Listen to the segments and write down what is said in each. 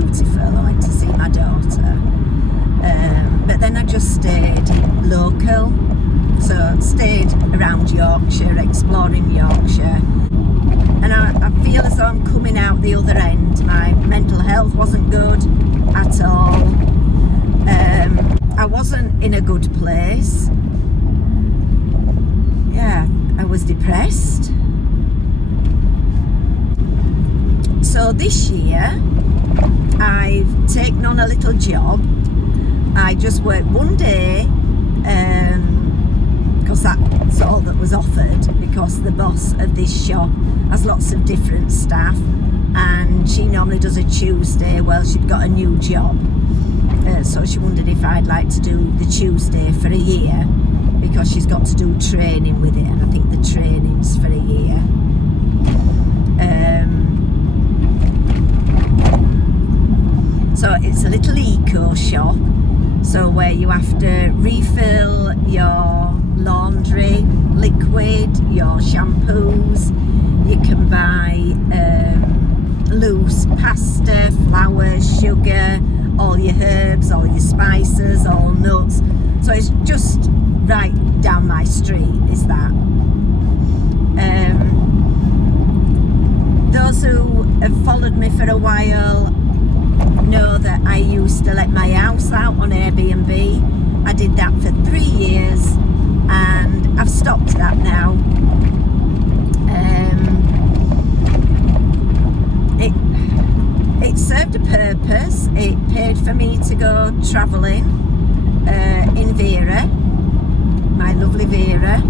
beautiful. I went to see my daughter. But then I just stayed local. So stayed around Yorkshire, exploring Yorkshire. And I feel as though I'm coming out the other end. My mental health wasn't good at all. I wasn't in a good place. Yeah, I was depressed. So this year, I've taken on a little job. I just worked one day, because that's all that was offered, because the boss of this shop has lots of different staff, and she normally does a Tuesday. Well, she'd got a new job, so she wondered if I'd like to do the Tuesday for a year, because she's got to do training with it, and I think the training's for a year. So it's a little eco shop, so where you have to refill your laundry liquid, your shampoos. You can buy loose pasta, flour, sugar, all your herbs, all your spices, all nuts. So it's just right down my street, is that. Those who have followed me for a while know that I used to let my house out on Airbnb. I did that for 3 years and I've stopped that now. It served a purpose. It paid for me to go travelling in Vera, my lovely Vera.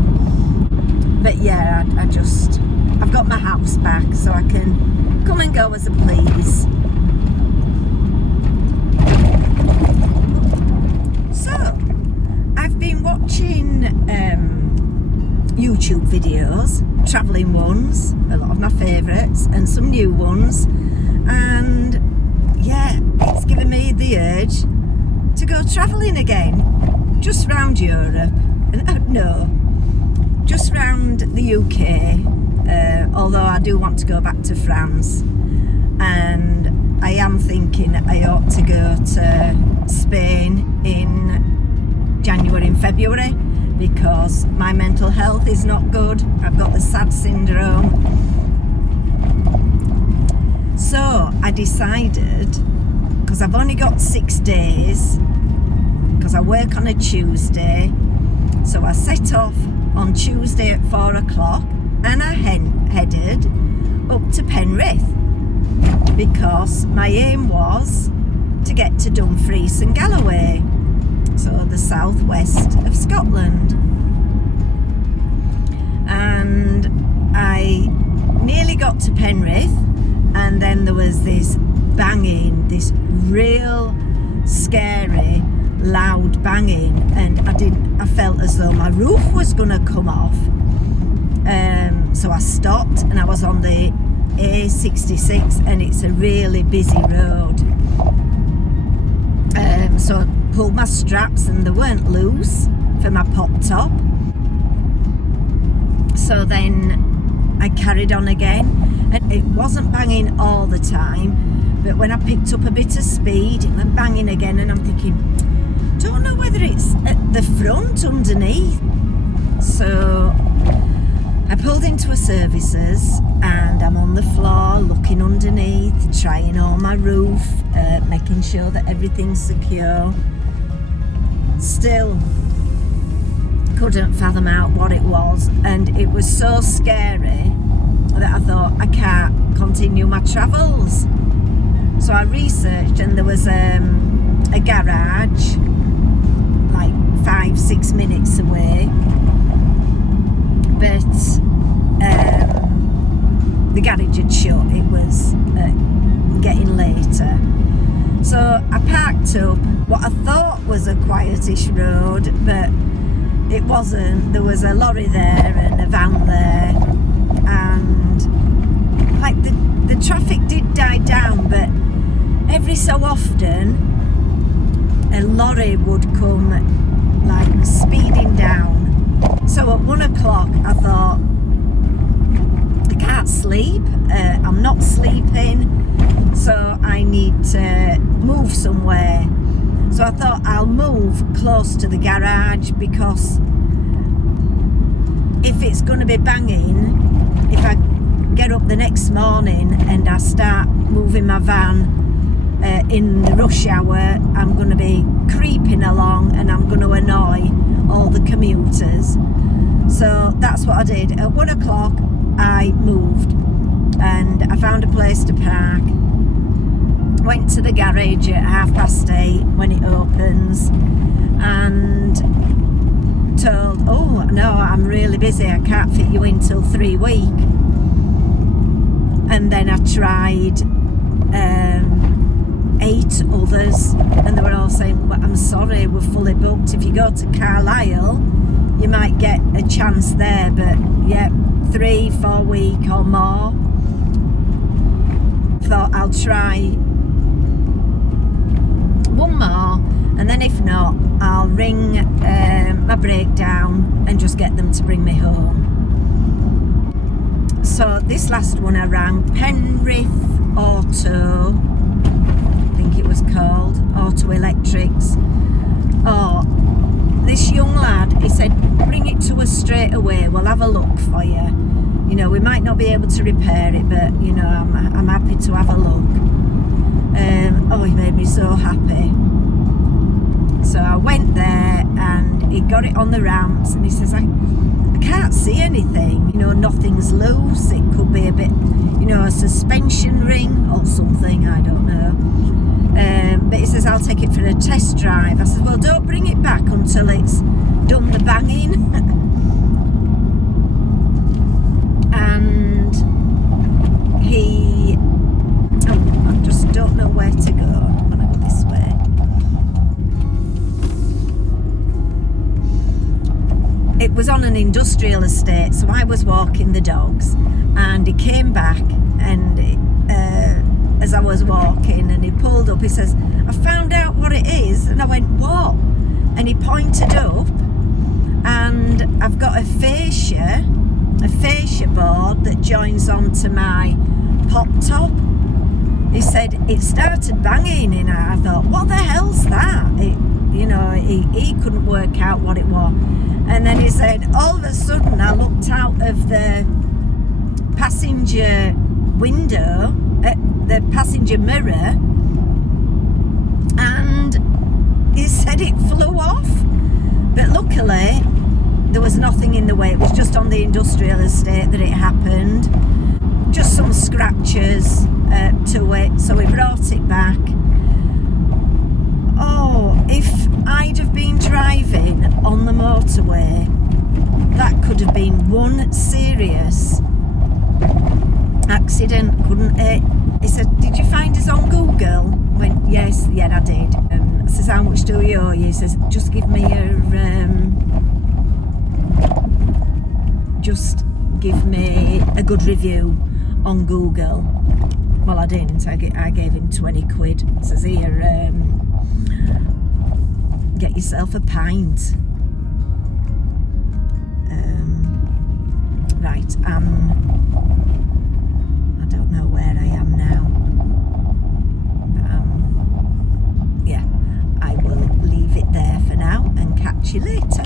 But yeah, I've got my house back, so I can come and go as I please. So, I've been watching YouTube videos, travelling ones, a lot of my favourites, and some new ones. And yeah, it's given me the urge to go travelling again, just round Europe, no, just round the UK, although I do want to go back to France, and I am thinking I ought to go to Spain in January and February, because my mental health is not good. I've got the SAD syndrome. So I decided, because I've only got 6 days, because I work on a Tuesday, so I set off on Tuesday at 4 o'clock and I headed up to Penrith, because my aim was to get to Dumfries and Galloway, so the southwest of Scotland. And I nearly got to Penrith, and then there was this banging, this real scary loud banging, and I felt as though my roof was gonna come off. So I stopped, and I was on the A66, and it's a really busy road. So I pulled my straps, and they weren't loose for my pop top. So then I carried on again. And it wasn't banging all the time, but when I picked up a bit of speed, it went banging again, and I'm thinking, don't know whether it's at the front underneath. So I pulled into a services, and I'm on the floor looking underneath, trying on my roof, making sure that everything's secure. Still couldn't fathom out what it was, and it was so scary that I thought, I can't continue my travels. So I researched, and there was a garage like 5-6 minutes away, but the garage had shut. It was getting later. So I parked up what I thought was a quietish road, but it wasn't. There was a lorry there and a van there, and like the traffic did die down, but every so often a lorry would come like speeding down. So at 1 o'clock I thought, I can't sleep, I'm not sleeping, so I need to move somewhere. So I thought I'll move close to the garage, because if it's going to be banging, if I get up the next morning and I start moving my van in the rush hour, I'm going to be creeping along and I'm going to annoy all the commuters. So that's what I did. At 1 o'clock I moved and I found a place to park. Went to the garage at 8:30 when it opens and told, oh no, I'm really busy, I can't fit you in till 3 weeks. And then I tried 8 others and they were all saying, well, I'm sorry, we're fully booked. If you go to Carlisle you might get a chance there, but yeah, 3-4 weeks or more. Thought I'll try one more, and then if not, I'll ring my breakdown and just get them to bring me home. So this last one I rang Penrith Auto, I think it was called, Auto Electrics. Oh, this young lad, he said, bring it to us straight away, we'll have a look for you. You know, we might not be able to repair it, but you know, I'm happy to have a look. Oh, he made me so happy. So I went there and he got it on the ramps and he says, I can't see anything, you know, nothing's loose. It could be a bit, you know, a suspension ring or something, I don't know. But he says, I'll take it for a test drive. I said, well, don't bring it back until it's done the banging. And he, I just don't know where to go. I'm gonna go this way. It was on an industrial estate, so I was walking the dogs and he came back and as I was walking and he pulled up, he says, I found out what it is. And I went, what? And he pointed up and I've got a fascia board that joins onto my pop top. He said it started banging and I thought, what the hell's that? You know, he couldn't work out what it was. And then he said, all of a sudden I looked out of the passenger window, the passenger mirror, and he said it flew off. But luckily there was nothing in the way. It was just on the industrial estate that it happened. Just some scratches to it, so we brought it back. Oh, if I'd have been driving on the motorway, that could have been one serious accident, couldn't it? He said, did you find us on Google? I went, yes, yeah, I did. I says, how much do you owe you? He says, just give me a good review on Google. Well, I didn't. I gave him 20 quid. He says, here, get yourself a pint. Right, I don't know where I am now. Yeah, I will leave it there for now and catch you later.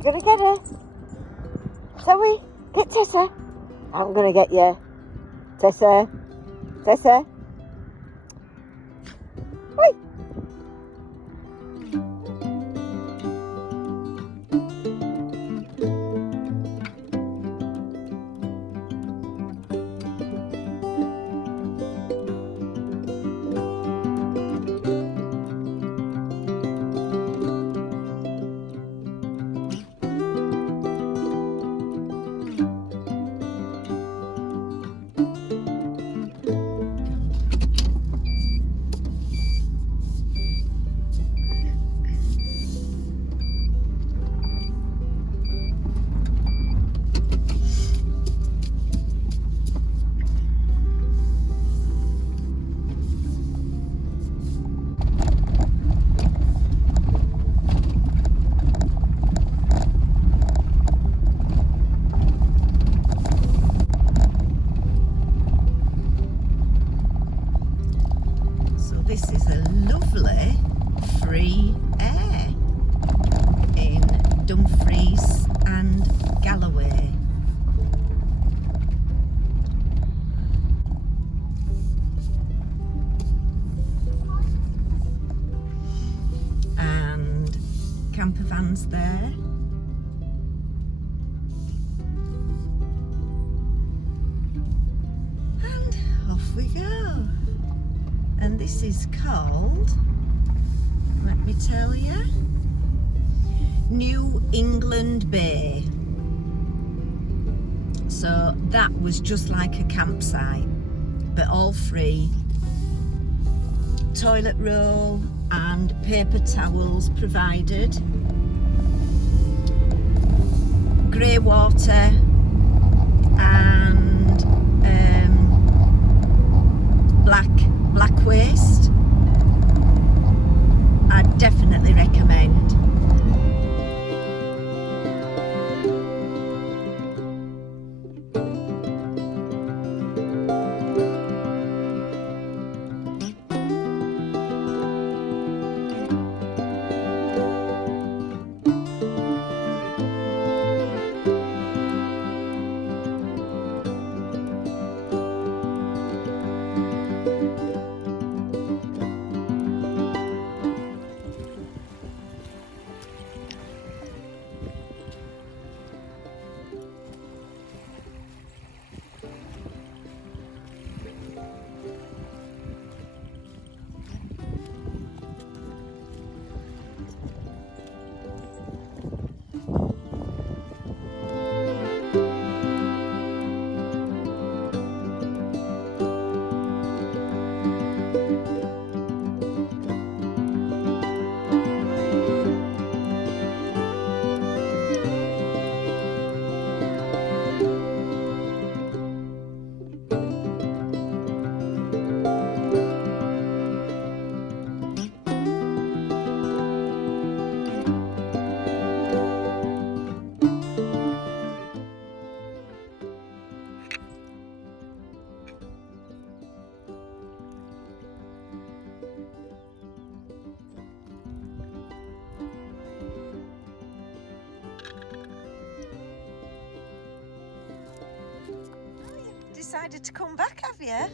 You're gonna get her. Zoe, get Tessa. I'm gonna get you. Tessa. Tessa. Wait. This is a lovely free air in Dumfries and Galloway. And camper vans there. And off we go. And this is called, let me tell you, New England Bay. So that was just like a campsite, but all free. Toilet roll and paper towels provided. Grey water and black waste. I definitely recommend. Decided to come back, have you?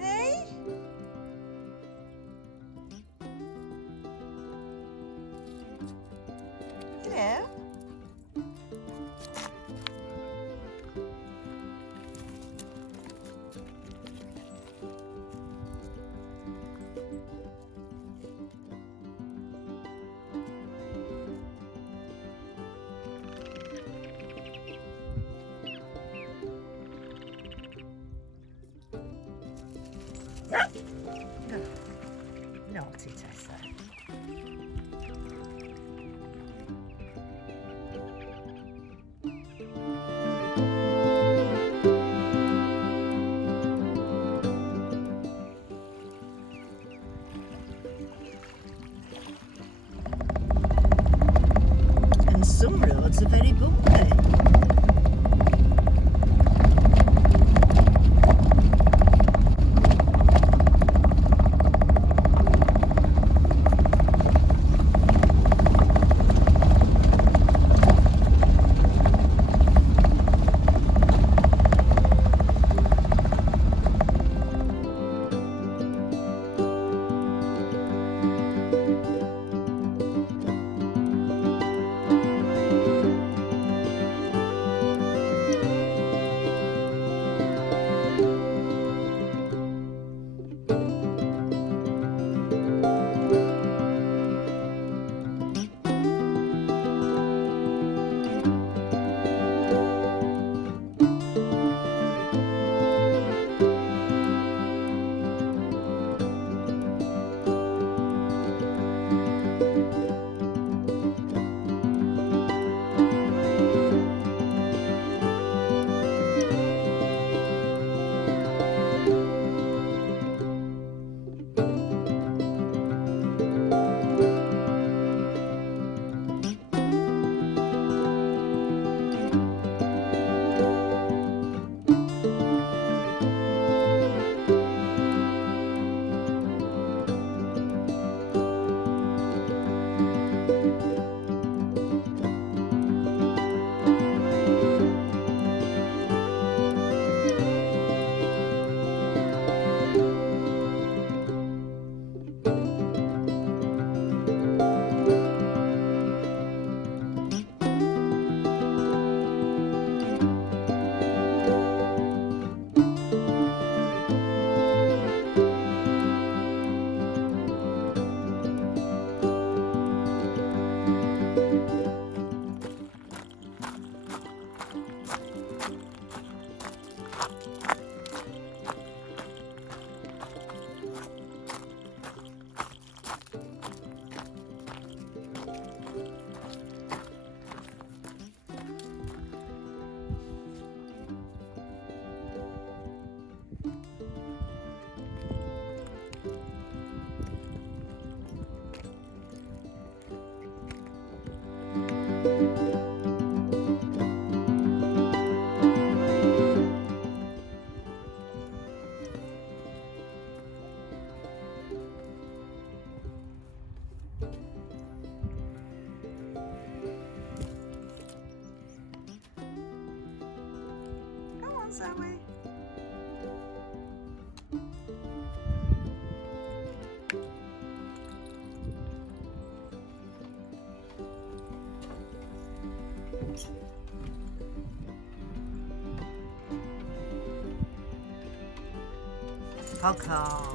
Hey? Hello? Naughty Tessa. And some roads are very bumpy. Zoe. Foghorn.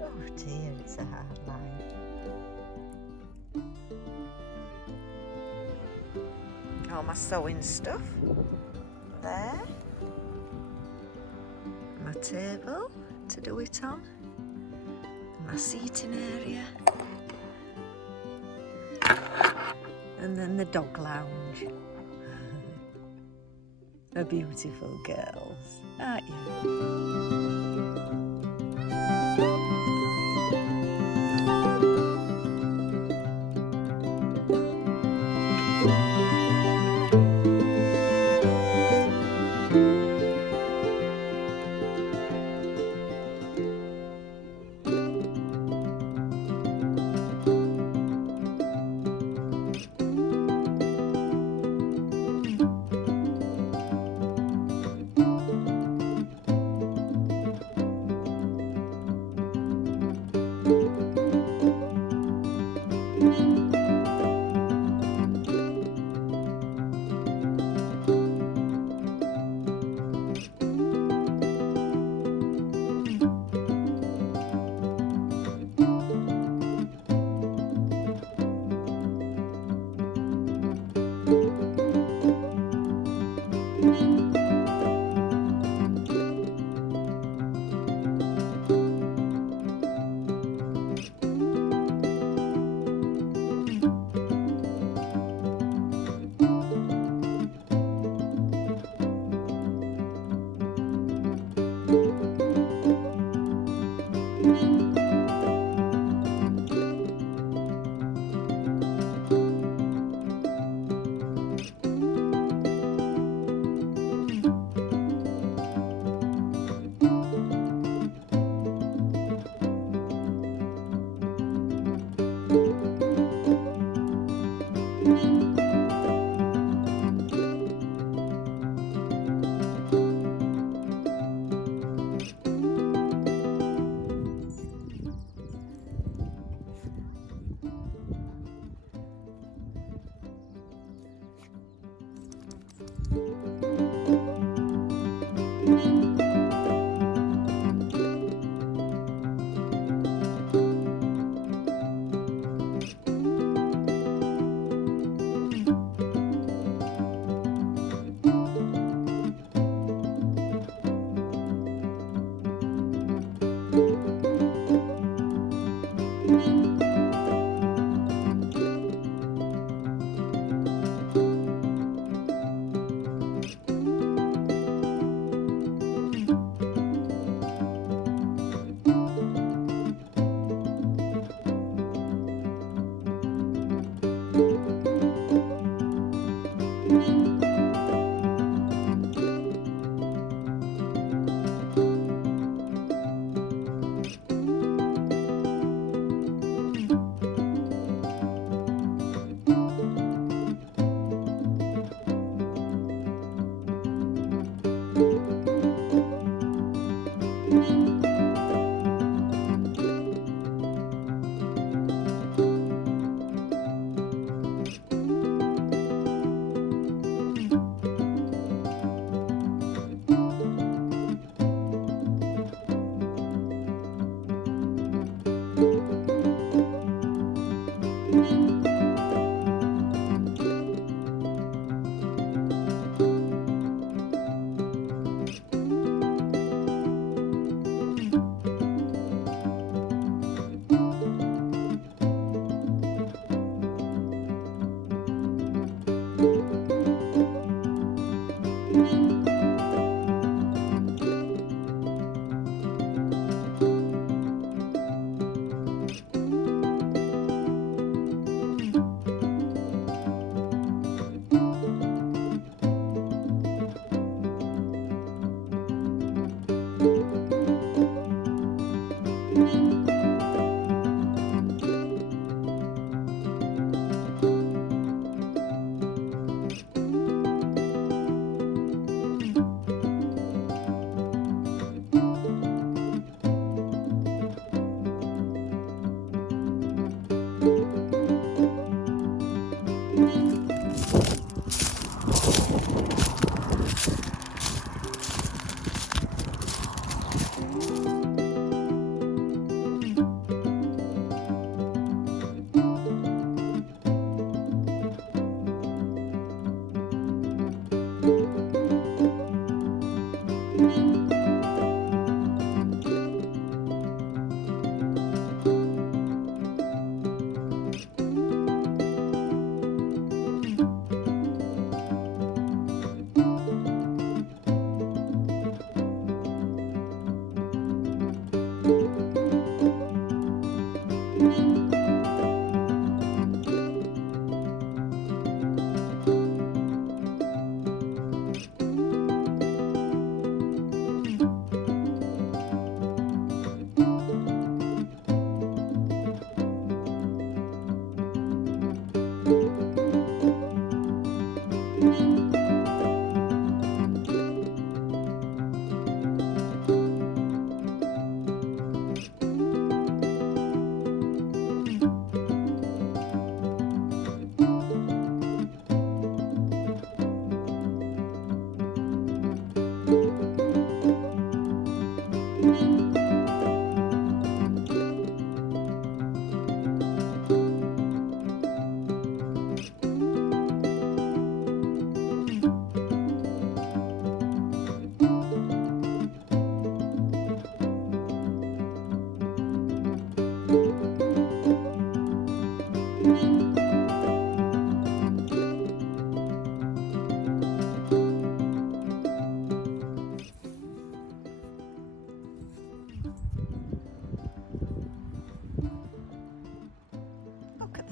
Oh dear, it's a hard life. All my sewing stuff there. My table to do it on. My seating area. And then the dog lounge. A beautiful girls, aren't you?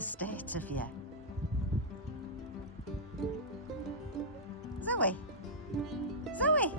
State of you. Zoe? Zoe?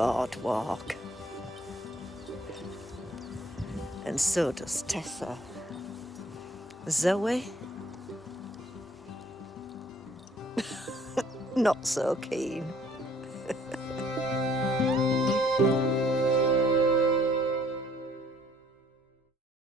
boardwalk. And so does Tessa. Zoe? Not so keen.